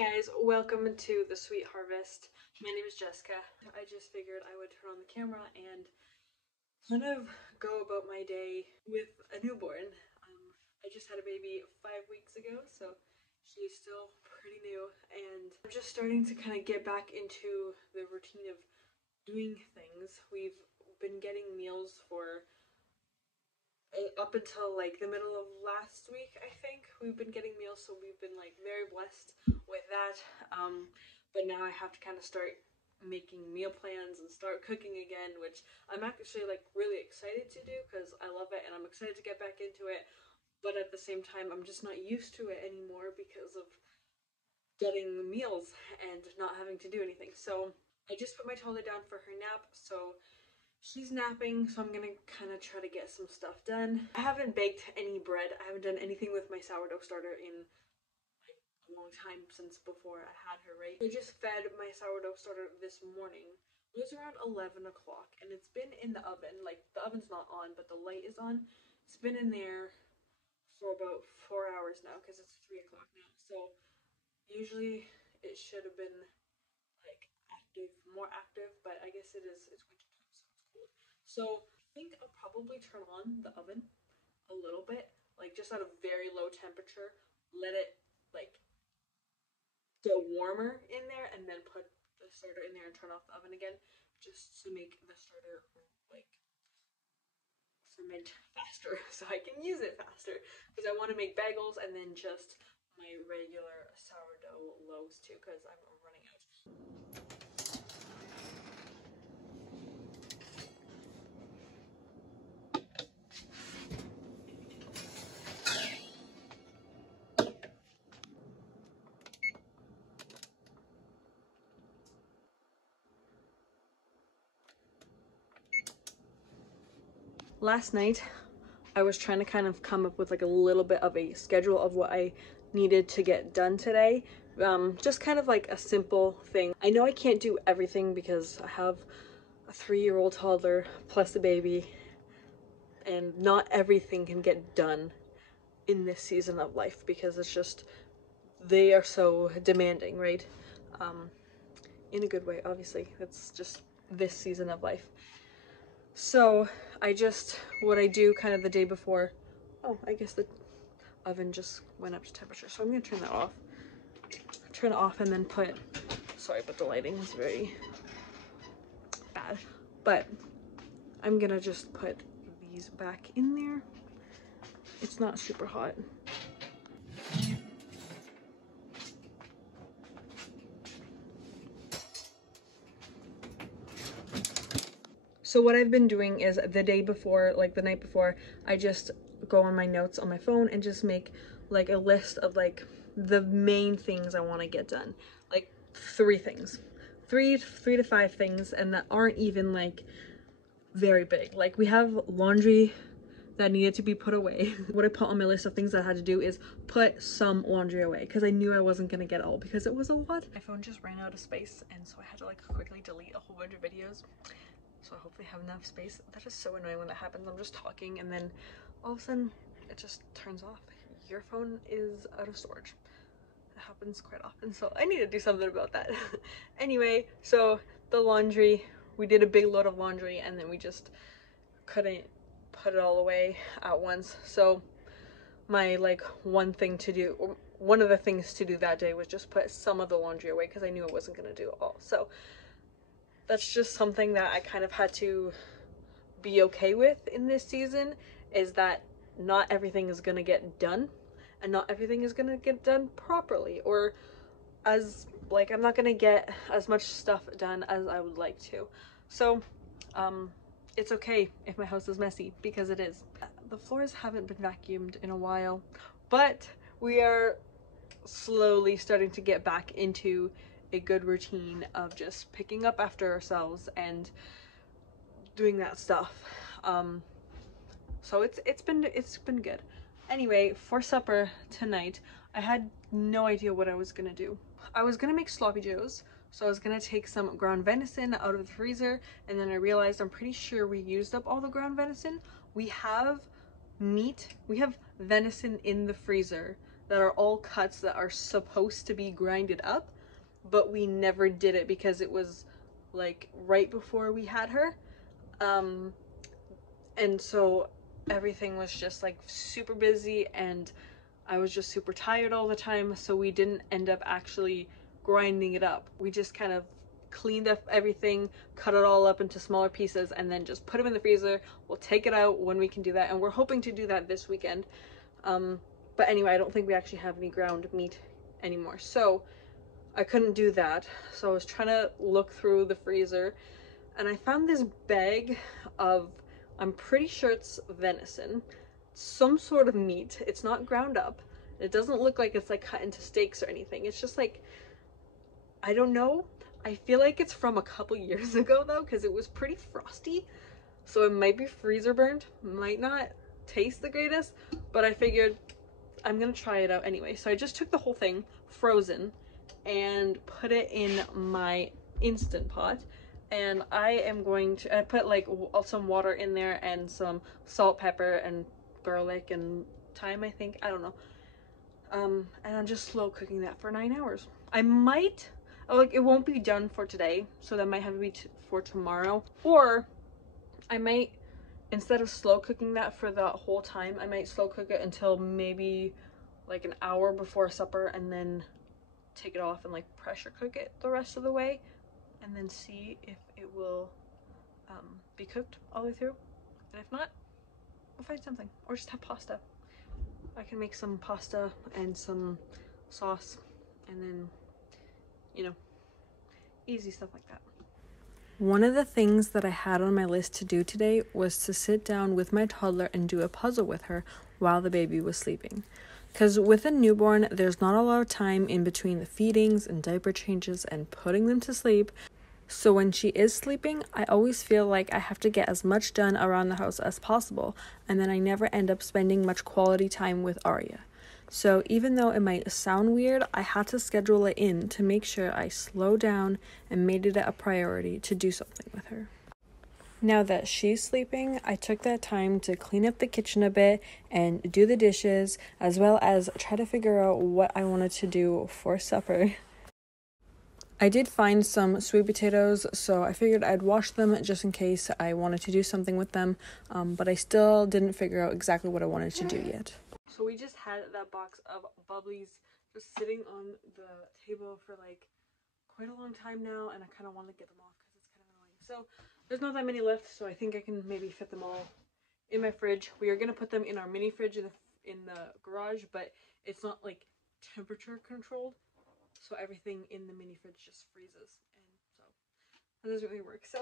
Hey guys, welcome to The Sweet Harvest. My name is Jessica. I just figured I would turn on the camera and kind of go about my day with a newborn. I just had a baby 5 weeks ago, so she's still pretty new, and I'm just starting to kind of get back into the routine of doing things. We've been getting meals for up until like the middle of last week. I think we've been getting meals, so we've been like very blessed with that. But now I have to kind of start making meal plans and start cooking again, which I'm actually like really excited to do because I love it and I'm excited to get back into it. But at the same time, I'm just not used to it anymore because of getting meals and not having to do anything. So I just put my toddler down for her nap, so she's napping, so I'm gonna kind of try to get some stuff done. I haven't baked any bread. I haven't done anything with my sourdough starter in like a long time, since before I had her, right? I just fed my sourdough starter this morning. It was around 11 o'clock and it's been in the oven. Like, the oven's not on, but the light is on. It's been in there for about 4 hours now because it's 3 o'clock now. So usually it should have been like more active, but I guess it is, it's winter time, so it's cold. So I think I'll probably turn on the oven a little bit, like just at a very low temperature, let it like get warmer in there, and then put the starter in there and turn off the oven again, just to make the starter like ferment faster so I can use it faster, because I want to make bagels and then just my regular sourdough loaves too, because I'm running out. Last night I was trying to kind of come up with like a little bit of a schedule of what I needed to get done today. Just kind of like a simple thing. I know I can't do everything because I have a 3-year-old toddler plus a baby, and not everything can get done in this season of life because it's just, they are so demanding, right? In a good way, obviously. It's just this season of life. So what I do kind of the day before, oh, I guess the oven just went up to temperature, so I'm gonna turn that off. Turn it off and then sorry, but the lighting is very bad. But I'm gonna just put these back in there. It's not super hot. So what I've been doing is the day before, like the night before, I just go on my notes on my phone and just make like a list of like the main things I want to get done. Like 3 things. Three to 5 things, and that aren't even like very big. Like, we have laundry that needed to be put away. What I put on my list of things that I had to do is put some laundry away, because I knew I wasn't gonna get it all because it was a lot. My phone just ran out of space, and so I had to like quickly delete a whole bunch of videos. So I hopefully have enough space. That is so annoying when that happens. I'm just talking and then all of a sudden it just turns off. Your phone is out of storage. It happens quite often, so I need to do something about that. Anyway, so the laundry, we did a big load of laundry and then we just couldn't put it all away at once. So my like one of the things to do that day was just put some of the laundry away, because I knew I wasn't gonna do it all. So that's just something that I kind of had to be okay with in this season, is that not everything is gonna get done, and not everything is gonna get done properly, or as like I'm not gonna get as much stuff done as I would like to. So it's okay if my house is messy, because it is. The floors haven't been vacuumed in a while, but we are slowly starting to get back into a good routine of just picking up after ourselves and doing that stuff. So it's been good. Anyway, for supper tonight, I had no idea what I was gonna do. I was gonna make sloppy joes, so I was gonna take some ground venison out of the freezer, and then I realized I'm pretty sure we used up all the ground venison. We have venison in the freezer that are all cuts that are supposed to be grinded up, but we never did it because it was like right before we had her. And so everything was just like super busy and I was just super tired all the time, so we didn't end up actually grinding it up. We just kind of cleaned up everything, cut it all up into smaller pieces, and then just put them in the freezer. We'll take it out when we can do that, and we're hoping to do that this weekend. But anyway, I don't think we actually have any ground meat anymore, so I couldn't do that. So I was trying to look through the freezer, and I found this bag of, I'm pretty sure it's venison, some sort of meat. It's not ground up. It doesn't look like it's like cut into steaks or anything. It's just like, I don't know. I feel like it's from a couple years ago though, because it was pretty frosty. So it might be freezer burned, might not taste the greatest, but I figured I'm gonna try it out anyway. So I just took the whole thing frozen and put it in my Instant Pot. And I am going to, I put like some water in there and some salt, pepper, and garlic and thyme, I think. I don't know. And I'm just slow cooking that for 9 hours. I might, like, it won't be done for today, so that might have to be for tomorrow. Or I might, instead of slow cooking that for the whole time, I might slow cook it until maybe like an hour before supper and then take it off and like pressure cook it the rest of the way. And then see if it will be cooked all the way through. And if not, we'll find something. Or just have pasta. I can make some pasta and some sauce. And then, you know, easy stuff like that. One of the things that I had on my list to do today was to sit down with my toddler and do a puzzle with her while the baby was sleeping. Because with a newborn, there's not a lot of time in between the feedings and diaper changes and putting them to sleep. So when she is sleeping, I always feel like I have to get as much done around the house as possible, and then I never end up spending much quality time with Aria. So even though it might sound weird, I had to schedule it in to make sure I slowed down and made it a priority to do something with her. Now that she's sleeping, I took that time to clean up the kitchen a bit and do the dishes, as well as try to figure out what I wanted to do for supper. I did find some sweet potatoes, so I figured I'd wash them just in case I wanted to do something with them, but I still didn't figure out exactly what I wanted to do yet. So we just had that box of bubblies just sitting on the table for like quite a long time now, and I kind of want to get them off because it's kind of annoying. So there's not that many left, so I think I can maybe fit them all in my fridge. We are going to put them in our mini fridge in the garage, but it's not like temperature controlled. So everything in the mini fridge just freezes, and so that doesn't really work. So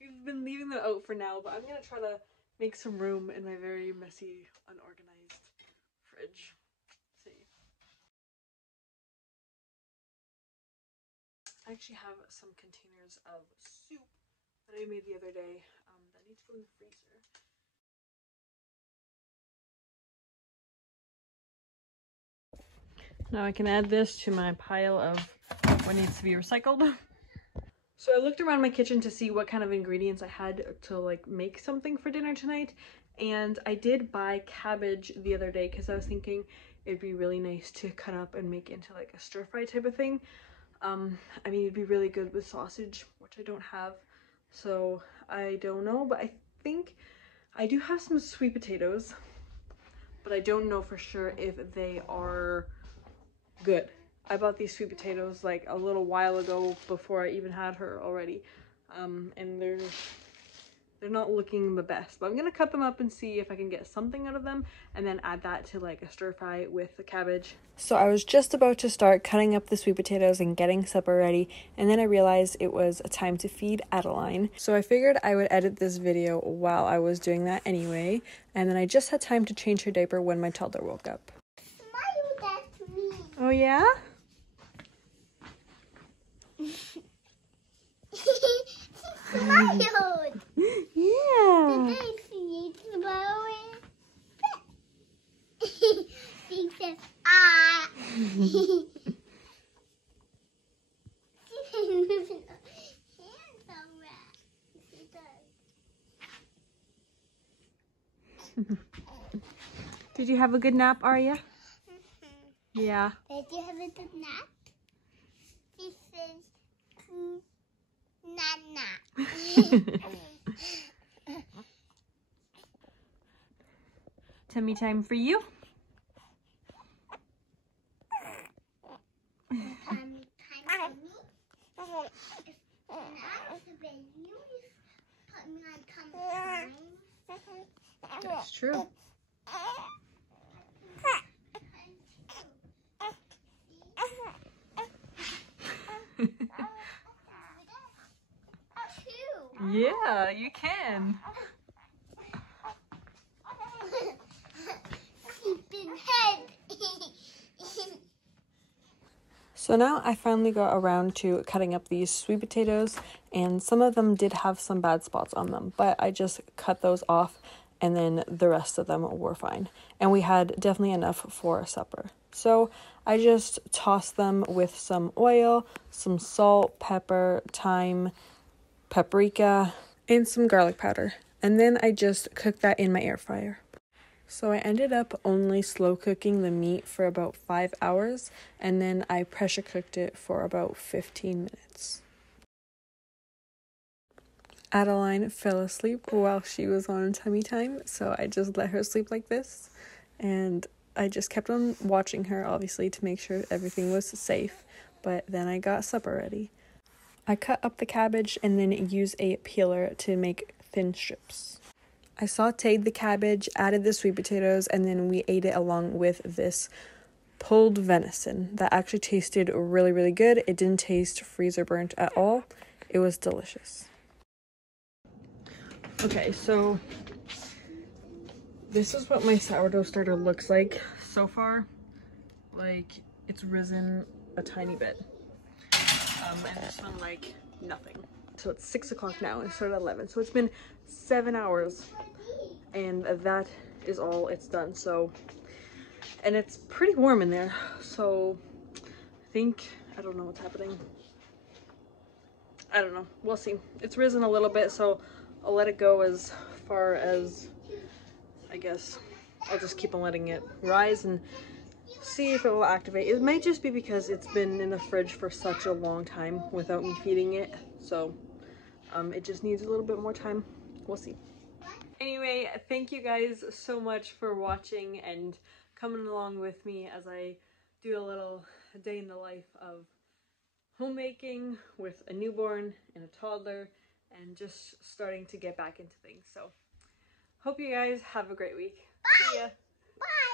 we've been leaving them out for now, but I'm gonna try to make some room in my very messy, unorganized fridge. Let's see. I actually have some containers of soup that I made the other day that need to go in the freezer. Now I can add this to my pile of what needs to be recycled. So I looked around my kitchen to see what kind of ingredients I had to like make something for dinner tonight, and I did buy cabbage the other day because I was thinking it'd be really nice to cut up and make into like a stir fry type of thing. I mean, it'd be really good with sausage, which I don't have, so I don't know, but I think I do have some sweet potatoes, but I don't know for sure if they are good. I bought these sweet potatoes like a little while ago before I even had her already, and they're not looking the best, but I'm gonna cut them up and see if I can get something out of them and then add that to like a stir fry with the cabbage. So I was just about to start cutting up the sweet potatoes and getting supper ready, and then I realized it was time to feed Adeline. So I figured I would edit this video while I was doing that anyway, and then I just had time to change her diaper when my toddler woke up. Oh yeah? Smiled. Yeah. She said, ah. Did you have a good nap, Aria? Yeah. Did you have a good nap? This is nap. Tummy time for you. Tummy time for me. If not, the baby, you put me on tummy time. That's true. Yeah, you can. So now I finally got around to cutting up these sweet potatoes, and some of them did have some bad spots on them, but I just cut those off, and then the rest of them were fine. And we had definitely enough for supper. So I just tossed them with some oil, some salt, pepper, thyme, paprika, and some garlic powder. And then I just cooked that in my air fryer. So I ended up only slow cooking the meat for about 5 hours, and then I pressure cooked it for about 15 minutes. Adeline fell asleep while she was on tummy time, so I just let her sleep like this, and I just kept on watching her, obviously, to make sure everything was safe, but then I got supper ready. I cut up the cabbage and then used a peeler to make thin strips. I sauteed the cabbage, added the sweet potatoes, and then we ate it along with this pulled venison that actually tasted really, really good. It didn't taste freezer burnt at all. It was delicious. Okay, so this is what my sourdough starter looks like so far. Like, it's risen a tiny bit. And this one, like, nothing. So it's 6 o'clock now, and it started at 11. So it's been 7 hours, and that is all it's done. So, and it's pretty warm in there. So I don't know what's happening. I don't know. We'll see. It's risen a little bit, so I'll let it go as far as, I guess, I'll just keep on letting it rise and see if it will activate. It might just be because it's been in the fridge for such a long time without me feeding it. So it just needs a little bit more time. We'll see. Anyway, thank you guys so much for watching and coming along with me as I do a little day in the life of homemaking with a newborn and a toddler and just starting to get back into things. So hope you guys have a great week. Bye. See ya. Bye.